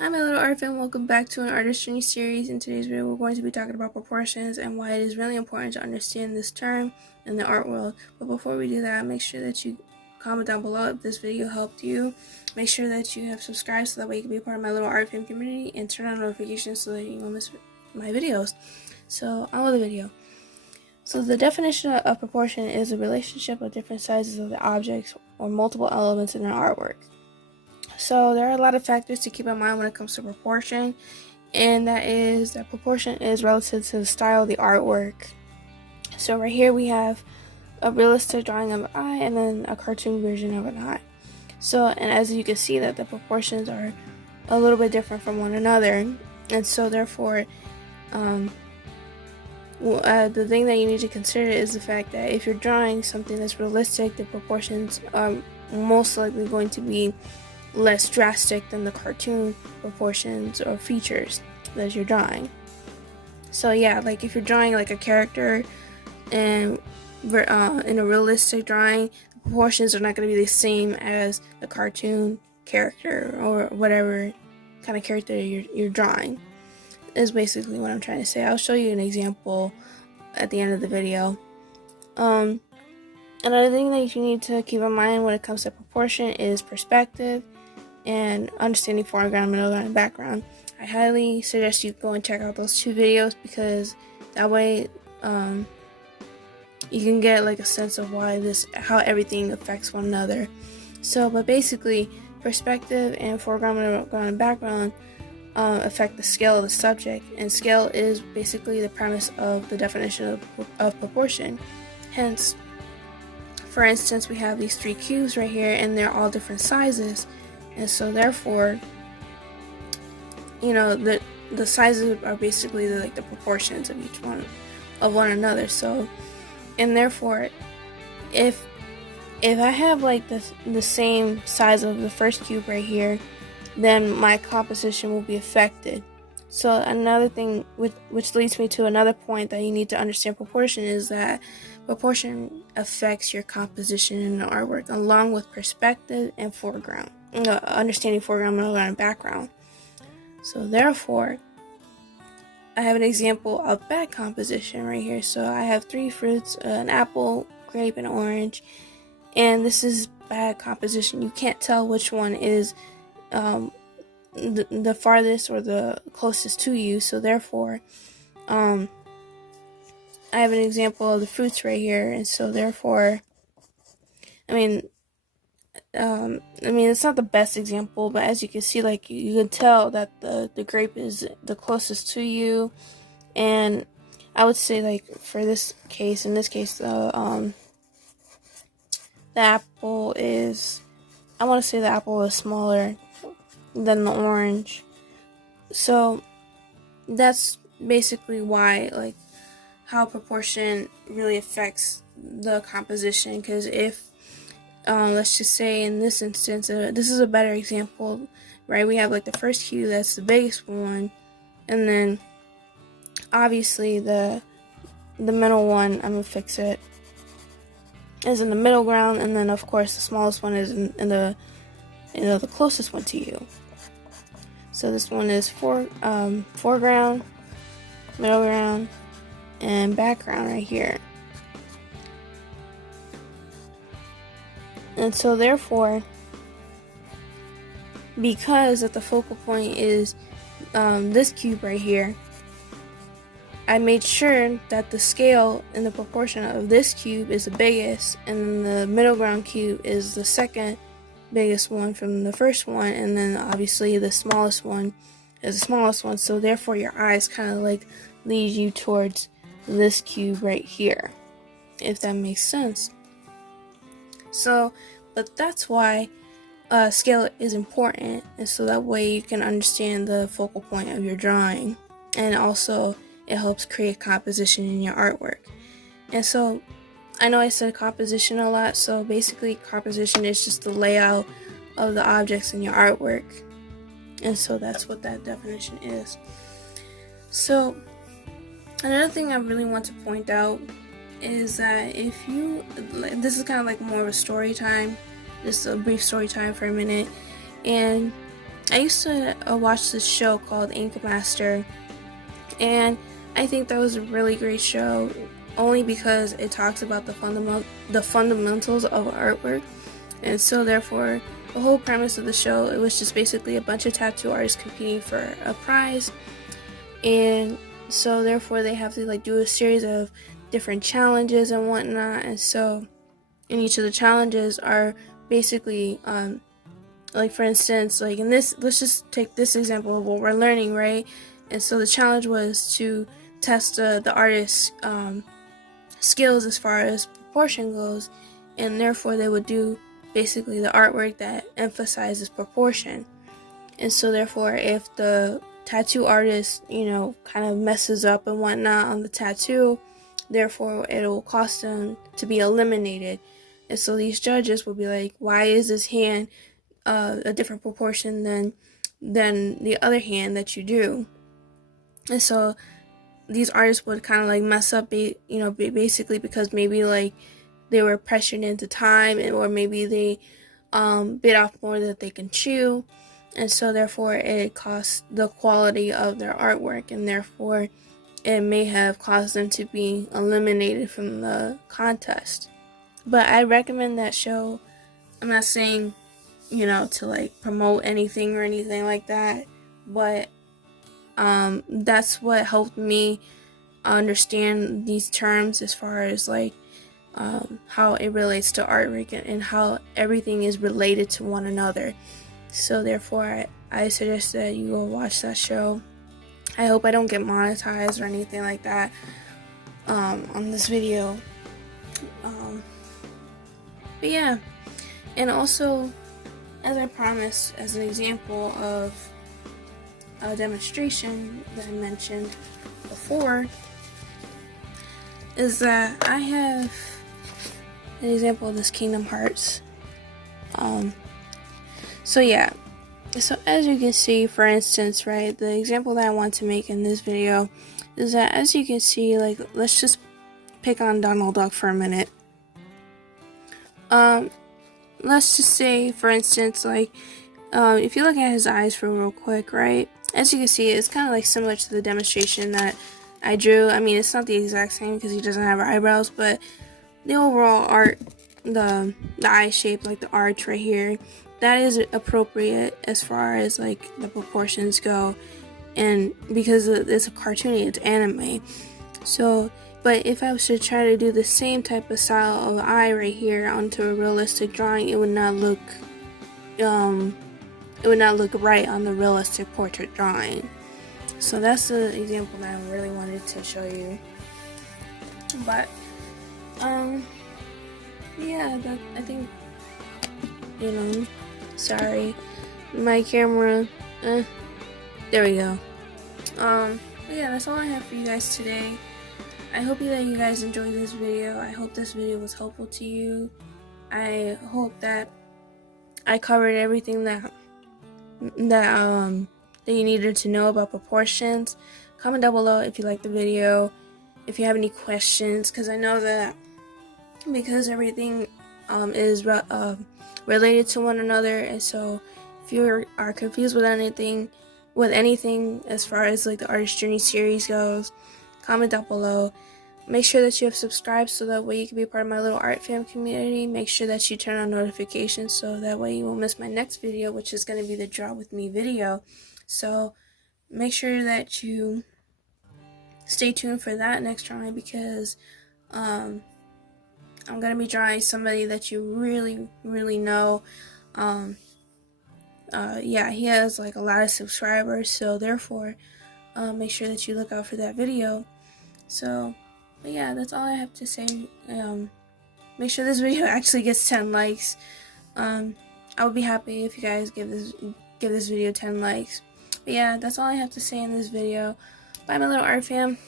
Hi my little art fan, welcome back to an artist journey series. In today's video we're going to be talking about proportions and why it is really important to understand this term in the art world. But before we do that, make sure that you comment down below if this video helped you. Make sure that you have subscribed so that way you can be a part of my little art fan community, and turn on notifications so that you won't miss my videos. So on with the video. So the definition of proportion is a relationship of different sizes of the objects or multiple elements in an artwork. So there are a lot of factors to keep in mind when it comes to proportion, and that is that proportion is relative to the style of the artwork. So right here we have a realistic drawing of an eye and then a cartoon version of an eye. So, and as you can see that the proportions are a little bit different from one another, and so therefore the thing that you need to consider is the fact that if you're drawing something that's realistic, the proportions are most likely going to be less drastic than the cartoon proportions or features that you're drawing. So yeah, like if you're drawing like a character and in a realistic drawing, the proportions are not going to be the same as the cartoon character or whatever kind of character you're drawing, is basically what I'm trying to say. I'll show you an example at the end of the video. Another thing that you need to keep in mind when it comes to proportion is perspective and understanding foreground, middle ground, and background. I highly suggest you go and check out those two videos, because that way you can get like a sense of how everything affects one another. So, but basically, perspective and foreground, middle ground, and background affect the scale of the subject, and scale is basically the premise of the definition of proportion. Hence, for instance, we have these three cubes right here, and they're all different sizes. And so therefore, you know, the sizes are basically the proportions of each one of one another. So, and therefore, if I have like the same size of the first cube right here, then my composition will be affected. So another thing, which leads me to another point that you need to understand proportion, is that proportion affects your composition in the artwork, along with perspective and foreground. Understanding foreground, middle ground, and background. So therefore, I have an example of bad composition right here. So I have three fruits, an apple, grape, and orange, and this is bad composition. You can't tell which one is the farthest or the closest to you. So therefore, I have an example of the fruits right here, and so therefore, I mean, it's not the best example, but as you can see, like you can tell that the grape is the closest to you, and I would say, like in this case, the apple is, I want to say the apple is smaller than the orange. So that's basically why, like, how proportion really affects the composition. Because if let's just say in this instance, this is a better example, right? We have like the first cube, that's the biggest one, and then obviously the middle one, I'm gonna fix it, is in the middle ground, and then of course the smallest one is in the the closest one to you. So this one is foreground, middle ground, and background right here. And so therefore, because that the focal point is this cube right here, I made sure that the scale and the proportion of this cube is the biggest, and the middle ground cube is the second biggest one from the first one, and then obviously the smallest one is the smallest one. So therefore your eyes kind of like lead you towards this cube right here, if that makes sense. So, but that's why scale is important, and so that way you can understand the focal point of your drawing, and also it helps create composition in your artwork. And so I know I said composition a lot, so basically composition is just the layout of the objects in your artwork, and so that's what that definition is. So another thing I really want to point out is that this is kind of like more of a story time, just a brief story time for a minute, and I used to watch this show called Ink Master, and I think that was a really great show, only because it talks about the fundamentals of artwork. And so therefore, the whole premise of the show, it was just basically a bunch of tattoo artists competing for a prize. And so therefore, they have to like do a series of different challenges and whatnot. And so in each of the challenges are basically like, for instance, like in this, let's just take this example of what we're learning, right? And so the challenge was to test the artist's skills as far as proportion goes, and therefore they would do basically the artwork that emphasizes proportion. And so therefore, if the tattoo artist, kind of messes up and whatnot on the tattoo, therefore it will cost them to be eliminated. And so these judges will be like, why is this hand a different proportion than the other hand that you do? And so these artists would kind of like mess up, basically because maybe like they were pressured into time, or maybe they bit off more than they can chew, and so therefore it costs the quality of their artwork, and therefore it may have caused them to be eliminated from the contest. But I recommend that show. I'm not saying, to like promote anything or anything like that, but that's what helped me understand these terms as far as like how it relates to artwork and how everything is related to one another. So therefore, I suggest that you go watch that show. I hope I don't get monetized or anything like that on this video. But yeah, and also, as I promised, as an example of a demonstration that I mentioned before, is that I have an example of this Kingdom Hearts. So yeah, so as you can see, for instance, right, the example that I want to make in this video is that, as you can see, like, let's just pick on Donald Duck for a minute. Let's just say, for instance, like, if you look at his eyes for real quick, right, as you can see, it's kind of like similar to the demonstration that I drew. I mean, it's not the exact same because he doesn't have eyebrows, but the overall art, the eye shape, like the arch right here, that is appropriate as far as like the proportions go, and because it's a cartoon, it's anime. So, but if I was to try to do the same type of style of eye right here onto a realistic drawing, it would not look right on the realistic portrait drawing. So that's the example that I really wanted to show you. But yeah, that, I think, sorry, my camera, there we go. Yeah, that's all I have for you guys today. I hope that you guys enjoyed this video. I hope this video was helpful to you. I hope that I covered everything that you needed to know about proportions. Comment down below if you liked the video, if you have any questions, because I know that because everything is related to one another, and so if you are confused with anything as far as like the Artist Journey series goes, comment down below. Make sure that you have subscribed so that way you can be a part of my little art fam community. Make sure that you turn on notifications so that way you won't miss my next video, which is going to be the Draw With Me video. So make sure that you stay tuned for that next drawing, because I'm going to be drawing somebody that you really, really know. Yeah, he has like a lot of subscribers, so therefore make sure that you look out for that video. So, but yeah, that's all I have to say. Make sure this video actually gets 10 likes. I would be happy if you guys give this video 10 likes. But yeah, that's all I have to say in this video. Bye, my little art fam.